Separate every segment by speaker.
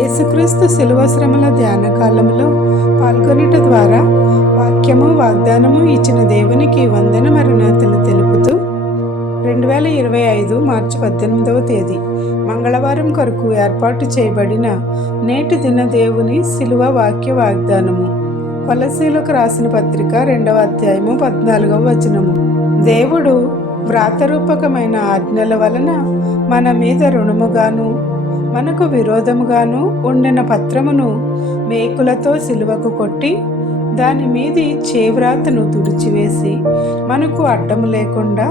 Speaker 1: యేసుక్రీస్తు శిలువ శ్రమల ధ్యాన కాలంలో పాల్గొనట ద్వారా వాక్యము వాగ్దానము ఇచ్చిన దేవునికి వందన మరణాతలు తెలుపుతూ రెండు వేల ఇరవై ఐదు మార్చి పద్దెనిమిదవ తేదీ మంగళవారం కొరకు ఏర్పాటు చేయబడిన నేటి దిన దేవుని శిలువ వాక్య వాగ్దానము. కొలసీలకు రాసిన పత్రిక రెండవ అధ్యాయము పద్నాలుగవ వచనము. దేవుడు వ్రాతరూపకమైన ఆజ్ఞల వలన మన మీద రుణముగాను మనకు విరోధముగాను ఉండిన పత్రమును మేకులతో సిలువకు కొట్టి దాని మీది చేవ్రాతను తుడిచివేసి మనకు అడ్డము లేకుండా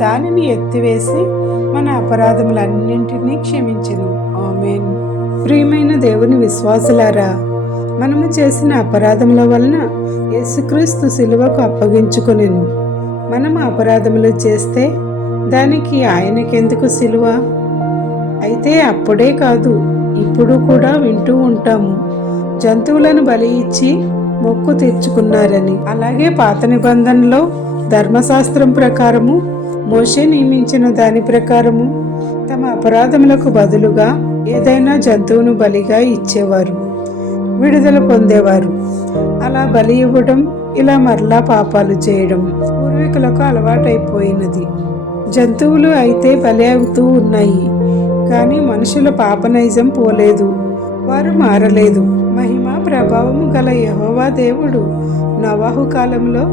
Speaker 1: దానిని ఎత్తివేసి మన అపరాధములన్నింటినీ క్షమించను. ఆమెన్. ప్రియమైన దేవుని విశ్వాసులారా మనము చేసిన అపరాధముల వలన యేసుక్రీస్తు సిలువకు అప్పగించుకొనెను. మనము అపరాధములు చేస్తే దానికి ఆయనకెందుకు సిలువ? అయితే అప్పుడే కాదు ఇప్పుడు కూడా వింటూ ఉంటాము. జంతువులను బలి ఇచ్చి మొక్కు తీర్చుకున్నారని. అలాగే పాత నిబంధనలో ధర్మశాస్త్రం ప్రకారము మోషే నియమించిన దాని ప్రకారము తమ అపరాధములకు బదులుగా ఏదైనా జంతువును బలిగా ఇచ్చేవారు విడుదల పొందేవారు. అలా బలి ఇవ్వడం ఇలా మరలా పాపాలు చేయడం పూర్వీకులకు అలవాటైపోయినది. జంతువులు అయితే బలి అవుతూ ఉన్నాయి. కానీ మనుషుల పాపనైజం పోలేదు. వారు మారలేదు. మహిమ ప్రభావము గల యహోవా దేవుడు నవాహు కాలంలో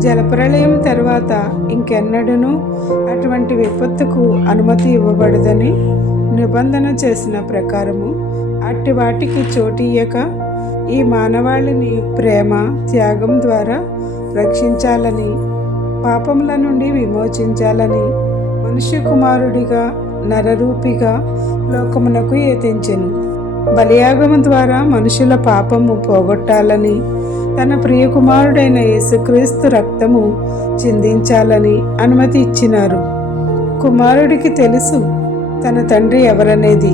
Speaker 1: జలప్రళయం తర్వాత ఇంకెన్నడూనూ అటువంటి విపత్తుకు అనుమతి ఇవ్వబడదని నిబంధన చేసిన ప్రకారము అట్టి వాటికి చోటియ్యక ఈ మానవాళిని ప్రేమ త్యాగం ద్వారా రక్షించాలని పాపముల నుండి విమోచించాలని మనుష్య కుమారుడిగా నరరూపిగా లోకమునకు ఏతించెను బలియాగము ద్వారా మనుషుల పాపము పోగొట్టాలని తన ప్రియకుమారుడైన యేసుక్రీస్తు రక్తము చిందించాలని అనుమతి ఇచ్చినారు. కుమారుడికి తెలుసు తన తండ్రి ఎవరనేది.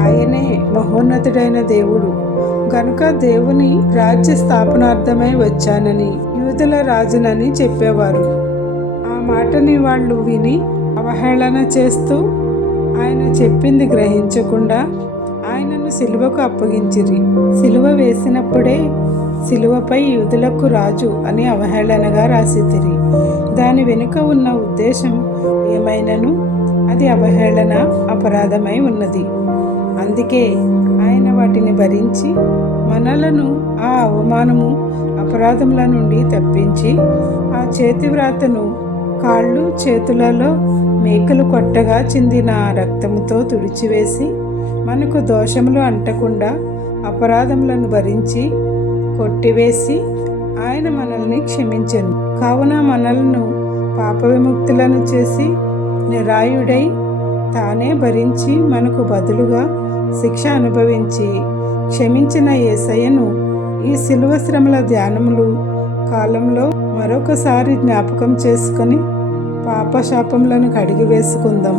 Speaker 1: ఆయనే మహోన్నతుడైన దేవుడు. గనుక దేవుని రాజ్య స్థాపనార్థమై వచ్చానని యూదుల రాజునని చెప్పేవారు. ఆ మాటని వాళ్ళు విని అవహేళన చేస్తూ ఆయన చెప్పింది గ్రహించకుండా ఆయనను సిలువకు అప్పగించిరి. సిలువ వేసినప్పుడే సిలువపై యూదులకు రాజు అని అవహేళనగా రాసితిరి. దాని వెనుక ఉన్న ఉద్దేశం ఏమైనను? అది అవహేళన అపరాధమై ఉన్నది. అందుకే ఆయన వాటిని భరించి మనలను ఆ అవమానము అపరాధముల నుండి తప్పించి ఆ చేతివ్రాతను కాళ్ళు చేతులలో మేకలు కొట్టగా చెందిన రక్తముతో తుడిచివేసి మనకు దోషములు అంటకుండా అపరాధములను భరించి కొట్టివేసి ఆయన మనల్ని క్షమించను. కావున మనలను పాప విముక్తులను చేసి నిరాయుడై తానే భరించి మనకు బదులుగా శిక్ష అనుభవించి క్షమించిన యేసయ్యను ఈ శిలువ శ్రమల ధ్యానములు కాలంలో మరొకసారి జ్ఞాపకం చేసుకొని పాపశాపములను కడిగి వేసుకుందాం.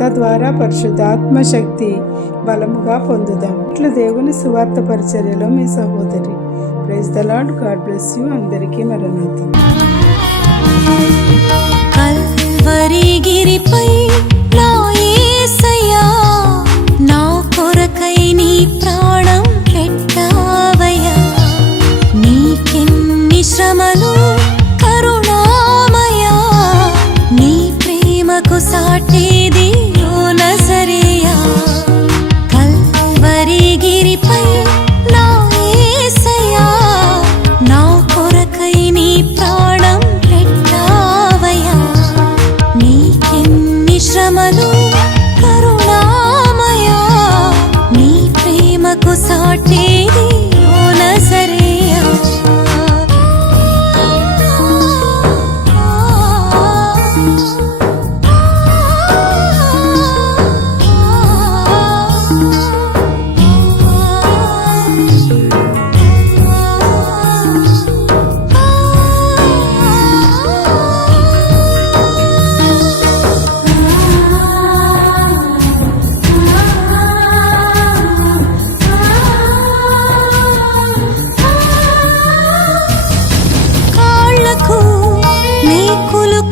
Speaker 1: తద్వారా పరిశుద్ధాత్మ శక్తి బలముగా పొందుదాం. ఇట్లా దేవుని సువార్త పరిచర్యలో మీ సహోదరి. Praise the lord God bless you అందరికీ మరణాథం
Speaker 2: కల్వరిగిరిపై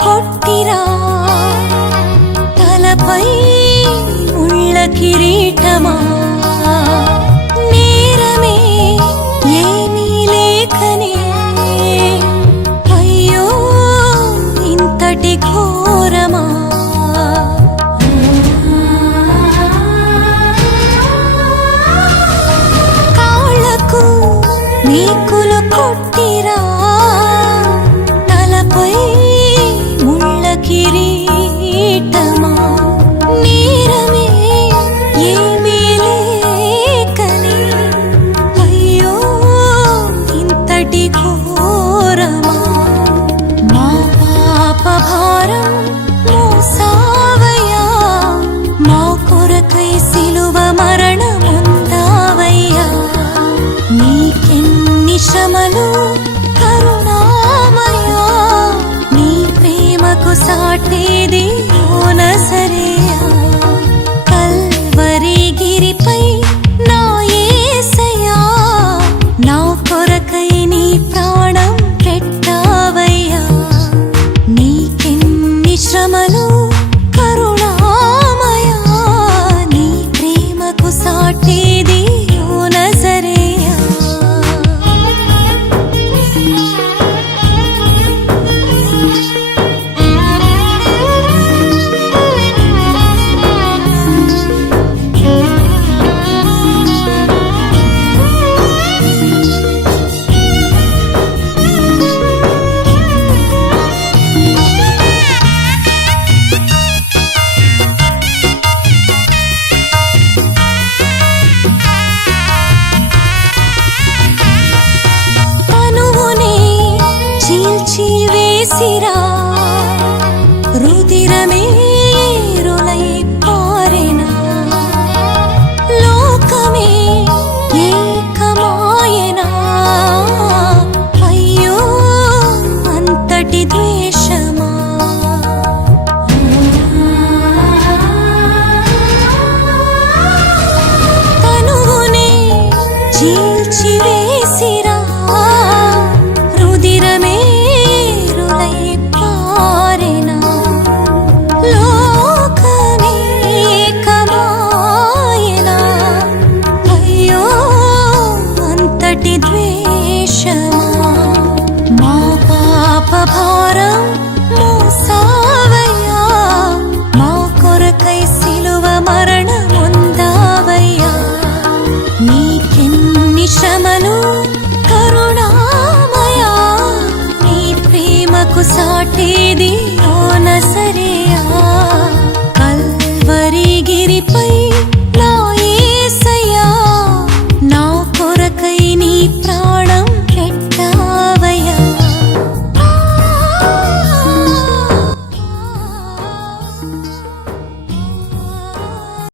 Speaker 2: பொட்டிராய் தலபை உள்ள கிரீட்டமா? ప్రేమకు మరణముందావయ్యా. నీకెన్ని శ్రమలు కరుణామయా. నీ ప్రేమకు సాటేది